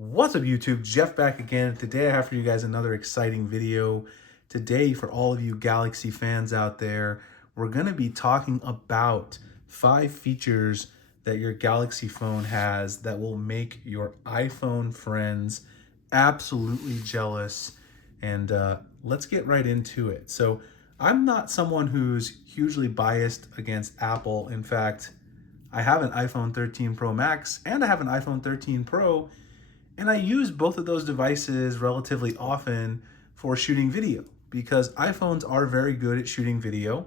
What's up, YouTube? Jeff back again. Today I have for you guys another exciting video. Today, for all of you Galaxy fans out there, we're going to be talking about 5 features that your Galaxy phone has that will make your iPhone friends absolutely jealous. And let's get right into it. So I'm not someone who's hugely biased against Apple. In fact, I have an iPhone 13 Pro Max and I have an iPhone 13 Pro, and I use both of those devices relatively often for shooting video because iPhones are very good at shooting video,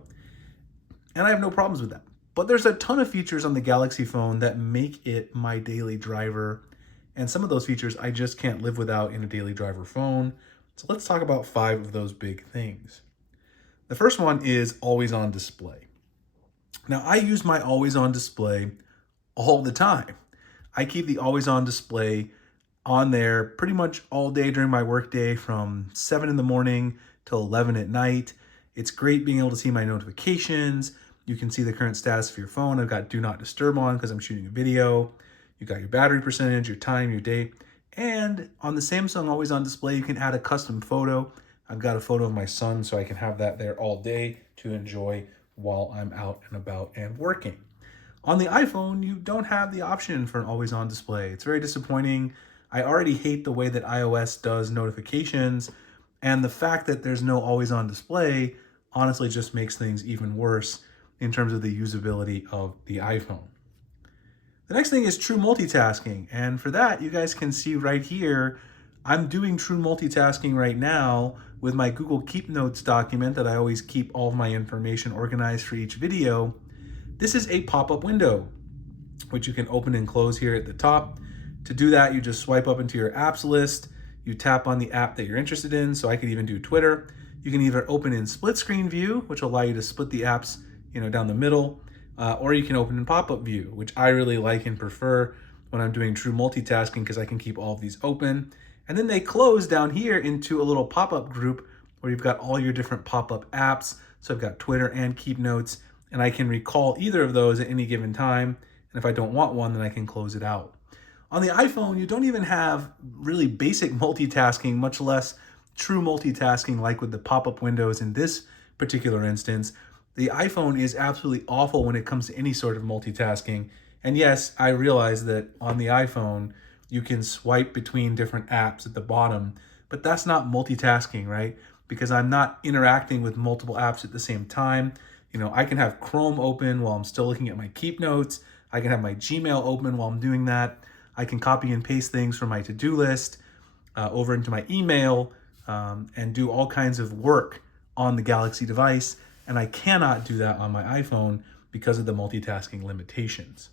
and I have no problems with that. But there's a ton of features on the Galaxy phone that make it my daily driver, and some of those features I just can't live without in a daily driver phone. So let's talk about 5 of those big things. The first one is always on display. Now, I use my always on display all the time. I keep the always on display on there pretty much all day during my workday from 7 in the morning till 11 at night. It's great being able to see my notifications. You can see the current status of your phone. I've got do not disturb on because I'm shooting a video. You've got your battery percentage, your time, your date. And on the Samsung always on display, you can add a custom photo. I've got a photo of my son, so I can have that there all day to enjoy while I'm out and about and working. On the iPhone, you don't have the option for an always on display. It's very disappointing. I already hate the way that iOS does notifications, and the fact that there's no always on display honestly just makes things even worse in terms of the usability of the iPhone. The next thing is true multitasking, and for that, you guys can see right here, I'm doing true multitasking right now with my Google Keep Notes document that I always keep all of my information organized for each video. This is a pop-up window, which you can open and close here at the top. To do that, you just swipe up into your apps list, you tap on the app that you're interested in, so I could even do Twitter. You can either open in split screen view, which will allow you to split the apps down the middle, or you can open in pop-up view, which I really like and prefer when I'm doing true multitasking because I can keep all of these open. And then they close down here into a little pop-up group where you've got all your different pop-up apps. So I've got Twitter and Keep Notes, and I can recall either of those at any given time. And if I don't want one, then I can close it out. On the iPhone, you don't even have really basic multitasking, much less true multitasking like with the pop-up windows in this particular instance. The iPhone is absolutely awful when it comes to any sort of multitasking. And yes, I realize that on the iPhone, you can swipe between different apps at the bottom, but that's not multitasking, right? Because I'm not interacting with multiple apps at the same time. I can have Chrome open while I'm still looking at my Keep Notes. I can have my Gmail open while I'm doing that. I can copy and paste things from my to-do list over into my email and do all kinds of work on the Galaxy device. And I cannot do that on my iPhone because of the multitasking limitations.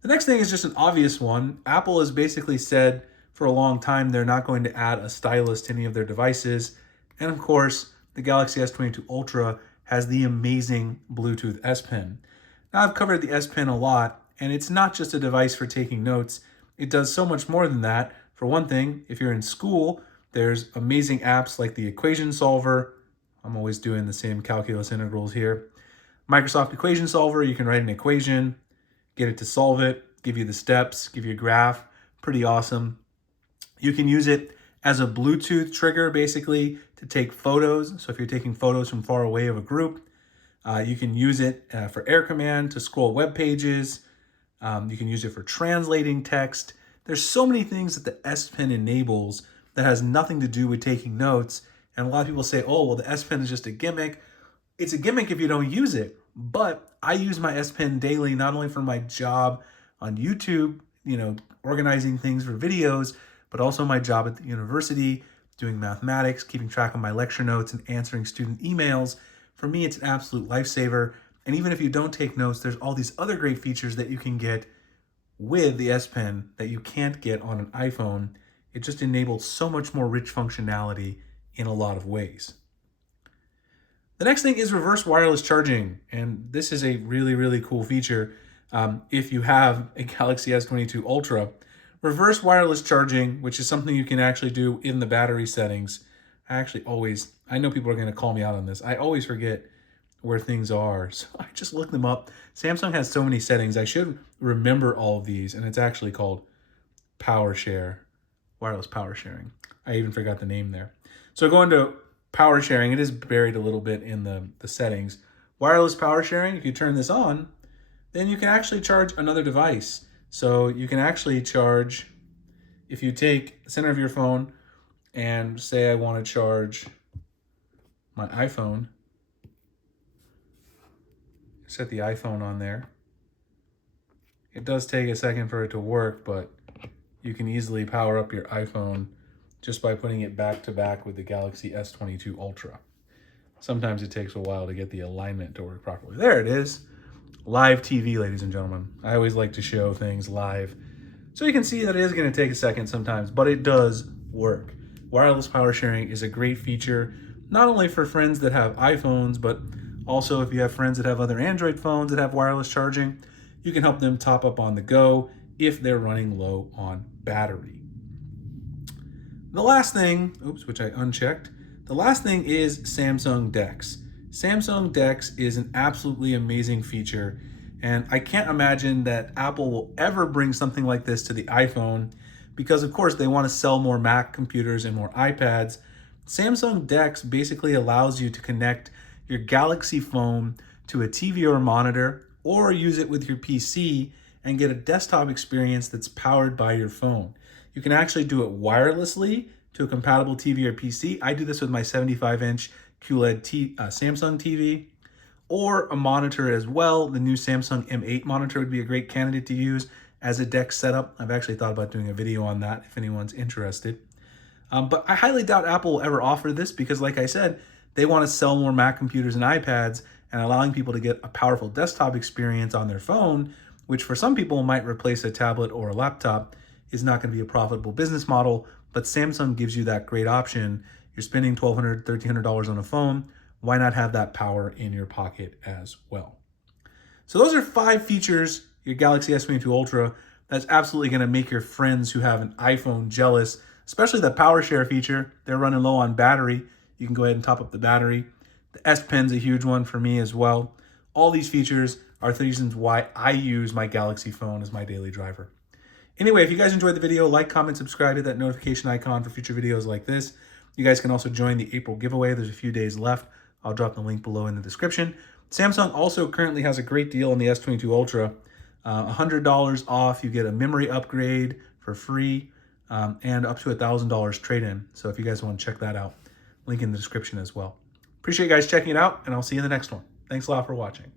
The next thing is just an obvious one. Apple has basically said for a long time they're not going to add a stylus to any of their devices. And of course, the Galaxy S22 Ultra has the amazing Bluetooth S Pen. Now, I've covered the S Pen a lot, and it's not just a device for taking notes. It does so much more than that. For one thing, if you're in school, there's amazing apps like the equation solver. I'm always doing the same calculus integrals here. Microsoft Equation Solver, you can write an equation, get it to solve it, give you the steps, give you a graph. Pretty awesome. You can use it as a Bluetooth trigger, basically, to take photos. So if you're taking photos from far away of a group, you can use it for Air Command to scroll web pages. You can use it for translating text. There's so many things that the S Pen enables that has nothing to do with taking notes. And a lot of people say, oh, well, the S Pen is just a gimmick. It's a gimmick if you don't use it. But I use my S Pen daily, not only for my job on YouTube, organizing things for videos, but also my job at the university, doing mathematics, keeping track of my lecture notes, and answering student emails. For me, it's an absolute lifesaver. And even if you don't take notes, there's all these other great features that you can get with the S Pen that you can't get on an iPhone. It just enables so much more rich functionality in a lot of ways. The next thing is reverse wireless charging. And this is a really, really cool feature if you have a Galaxy S22 Ultra. Reverse wireless charging, which is something you can actually do in the battery settings. I know people are going to call me out on this. I always forget where things are, so I just look them up. Samsung has so many settings. I should remember all of these, and it's actually called wireless power sharing. I even forgot the name there. So going to power sharing, it is buried a little bit in the settings. Wireless power sharing, if you turn this on, then you can actually charge another device. So you can actually charge, if you take the center of your phone and say I want to charge my iPhone, set the iPhone on there. It does take a second for it to work, but you can easily power up your iPhone just by putting it back to back with the Galaxy S22 Ultra. Sometimes it takes a while to get the alignment to work properly. There it is. Live TV, ladies and gentlemen. I always like to show things live. So you can see that it is going to take a second sometimes, but it does work. Wireless power sharing is a great feature, not only for friends that have iPhones, but also if you have friends that have other Android phones that have wireless charging, you can help them top up on the go if they're running low on battery. The last thing, which I unchecked, the last thing is Samsung DeX. Samsung DeX is an absolutely amazing feature, and I can't imagine that Apple will ever bring something like this to the iPhone because, of course, they want to sell more Mac computers and more iPads. Samsung DeX basically allows you to connect your Galaxy phone to a TV or a monitor, or use it with your PC and get a desktop experience that's powered by your phone. You can actually do it wirelessly to a compatible TV or PC. I do this with my 75-inch QLED Samsung TV, or a monitor as well. The new Samsung M8 monitor would be a great candidate to use as a DeX setup. I've actually thought about doing a video on that if anyone's interested. But I highly doubt Apple will ever offer this because, like I said, they want to sell more Mac computers and iPads, and allowing people to get a powerful desktop experience on their phone, which for some people might replace a tablet or a laptop, is not going to be a profitable business model. But Samsung gives you that great option. You're spending $1,200, $1,300 on a phone. Why not have that power in your pocket as well? So those are 5 features, your Galaxy S22 Ultra, that's absolutely going to make your friends who have an iPhone jealous, especially the power share feature. They're running low on battery. You can go ahead and top up the battery. The S Pen's a huge one for me as well. All these features are the reasons why I use my Galaxy phone as my daily driver. Anyway, if you guys enjoyed the video, like, comment, subscribe, hit that notification icon for future videos like this. You guys can also join the April giveaway. There's a few days left. I'll drop the link below in the description. Samsung also currently has a great deal on the S22 Ultra. $100 off. You get a memory upgrade for free and up to $1,000 trade-in. So if you guys want to check that out, link in the description as well. Appreciate you guys checking it out, and I'll see you in the next one. Thanks a lot for watching.